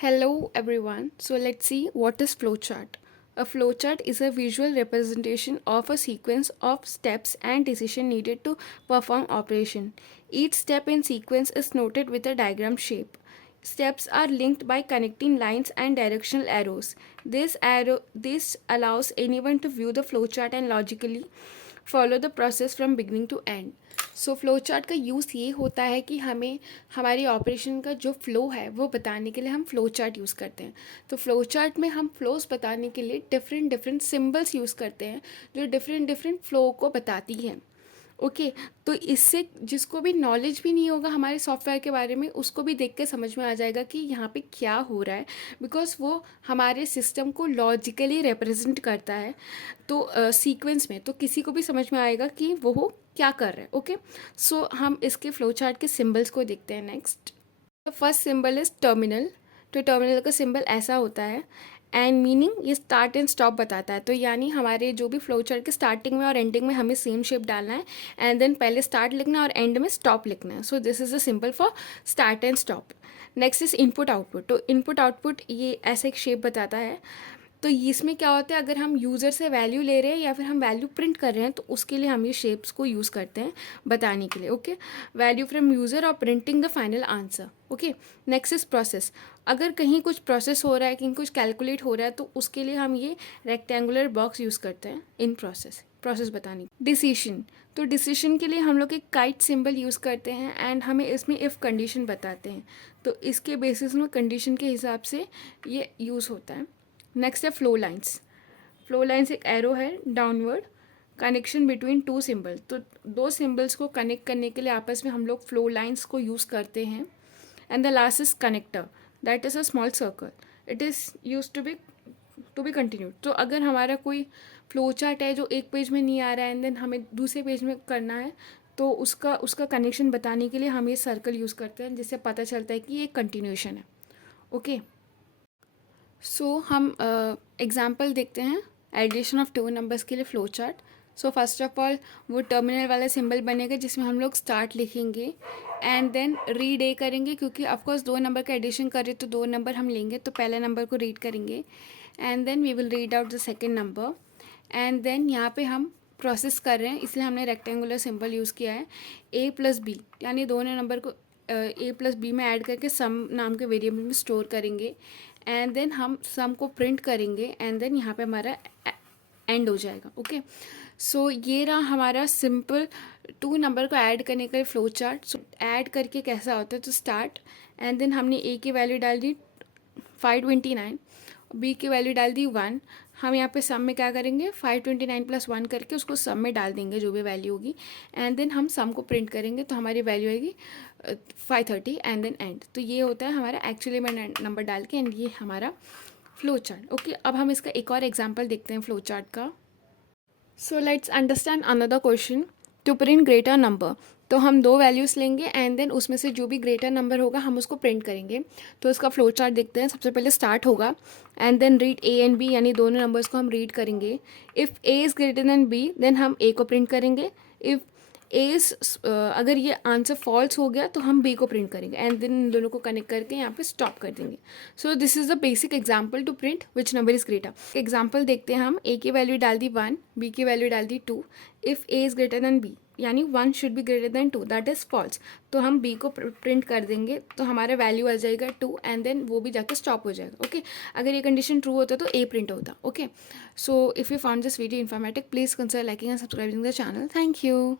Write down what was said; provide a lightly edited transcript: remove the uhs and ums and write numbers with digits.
Hello everyone. So let's see what is flowchart. A flowchart is a visual representation of a sequence of steps and decision needed to perform operation. Each step in sequence is noted with a diagram shape. Steps are linked by connecting lines and directional arrows. This allows anyone to view the flowchart and logically follow the process from beginning to end. So flow chart का use ये होता है कि हमें हमारी operation का जो flow है वो बताने के लिए हम फ़्लो चार्ट यूज़ करते हैं. तो फ़्लो चार्ट में हम फ़्लोज़ बताने के लिए डिफरेंट डिफरेंट सिम्बल्स यूज़ करते हैं जो डिफरेंट डिफरेंट फ़्लो को बताती हैं. ओके तो इससे जिसको भी नॉलेज भी नहीं होगा हमारे सॉफ्टवेयर के बारे में उसको भी देख के समझ में आ जाएगा कि यहाँ पे क्या हो रहा है, बिकॉज वो हमारे सिस्टम को लॉजिकली रिप्रेजेंट करता है. तो सीक्वेंस में तो किसी को भी समझ में आएगा कि वो क्या कर रहा है. ओके सो हम इसके फ्लो चार्ट के सिम्बल्स को देखते हैं. Next the first symbol is terminal. तो टर्मिनल का सिंबल ऐसा होता है एंड मीनिंग ये स्टार्ट एंड स्टॉप बताता है. तो यानी हमारे जो भी फ्लो चार्ट के स्टार्टिंग में और एंडिंग में हमें सेम शेप डालना है एंड देन पहले स्टार्ट लिखना है और एंड में स्टॉप लिखना है. सो this is the symbol for start and stop. Next is input output. तो इनपुट आउटपुट ये ऐसे एक शेप बताता है. तो इसमें क्या होता है, अगर हम यूज़र से वैल्यू ले रहे हैं या फिर हम वैल्यू प्रिंट कर रहे हैं तो उसके लिए हम ये शेप्स को यूज़ करते हैं बताने के लिए. ओके वैल्यू फ्रॉम यूज़र और printing the final answer. Okay next is process. अगर कहीं कुछ प्रोसेस हो रहा है, कहीं कुछ कैलकुलेट हो रहा है तो उसके लिए हम ये रेक्टेंगुलर बॉक्स यूज़ करते हैं इन प्रोसेस बताने. डिसीशन. तो डिसीशन के लिए हम लोग एक काइट सिंबल यूज़ करते हैं एंड हमें इसमें इफ़ कंडीशन बताते हैं. तो इसके बेसिस में कंडीशन के हिसाब से ये यूज़ होता है. नेक्स्ट है फ्लो लाइंस. फ्लो लाइंस एक एरो है downward connection between two symbol. तो दो सिंबल्स को कनेक्ट करने के लिए आपस में हम लोग फ्लो लाइंस को यूज़ करते हैं. And the last is connector. That is a small circle. It is use to be continued. तो अगर हमारा कोई फ्लो चार्ट है जो एक पेज में नहीं आ रहा है एंड देन हमें दूसरे पेज में करना है तो उसका कनेक्शन बताने के लिए हम ये सर्कल यूज़ करते हैं जिससे पता चलता है कि ये कंटिन्यूशन है. ओके सो हम एग्जाम्पल देखते हैं एडिशन ऑफ टू नंबर्स के लिए flow chart. So first of all वो टर्मिनल वाला सिंबल बनेगा जिसमें हम लोग स्टार्ट लिखेंगे एंड देन रीड ए करेंगे, क्योंकि ऑफकोर्स दो नंबर का एडिशन करें तो दो नंबर हम लेंगे तो पहले नंबर को रीड करेंगे and then we will read out the second number. And then यहाँ पे हम प्रोसेस कर रहे हैं इसलिए हमने रेक्टेंगुलर सिंबल यूज़ किया है. ए प्लस बी यानी दोनों नंबर को ए प्लस बी में ऐड करके सम नाम के वेरिएबल में स्टोर करेंगे एंड देन हम सम को प्रिंट करेंगे एंड देन यहाँ पे हमारा एंड हो जाएगा. ओके सो ये रहा हमारा सिंपल टू नंबर को ऐड करने का फ्लो चार्ट. सो ऐड करके कैसा होता है, तो स्टार्ट एंड देन हमने ए की वैल्यू डाल दी 529, बी की वैल्यू डाल दी 1. हम यहाँ पे सम में क्या करेंगे 529 प्लस 1 करके उसको सम में डाल देंगे जो भी वैल्यू होगी एंड देन हम सम को प्रिंट करेंगे तो हमारी वैल्यू आएगी 530 एंड देन एंड. तो ये होता है हमारा एक्चुअली में नंबर डाल के एंड ये हमारा फ्लो चार्ट. ओके अब हम इसका एक और एग्जाम्पल देखते हैं फ्लो चार्ट का. So let's understand another question. To print greater number. तो हम दो वैल्यूज़ लेंगे एंड देन उसमें से जो भी ग्रेटर नंबर होगा हम उसको प्रिंट करेंगे. तो इसका फ्लो चार्ट देखते हैं. सबसे पहले स्टार्ट होगा and then read A and B यानी दोनों नंबर्स को हम रीड करेंगे. If A is greater than B then हम ए को प्रिंट करेंगे. इफ़ ए इज़ अगर ये आंसर फॉल्स हो गया तो हम बी को प्रिंट करेंगे एंड देन इन दोनों को कनेक्ट करके यहाँ पे स्टॉप कर देंगे. So this is the basic example to print which number is greater. Example देखते हैं हम. ए की वैल्यू डाल दी 1, बी की वैल्यू डाल दी 2. If A is greater than B यानी 1 should be greater than 2 that is false. तो हम बी को प्रिंट कर देंगे तो हमारा वैल्यू आ जाएगा 2 एंड देन वो भी जाके स्टॉप हो जाएगा. ओके अगर ये कंडीशन ट्रू होता तो ए प्रिंट होता. Okay so if you found this video informative please consider liking and subscribing the channel. Thank you.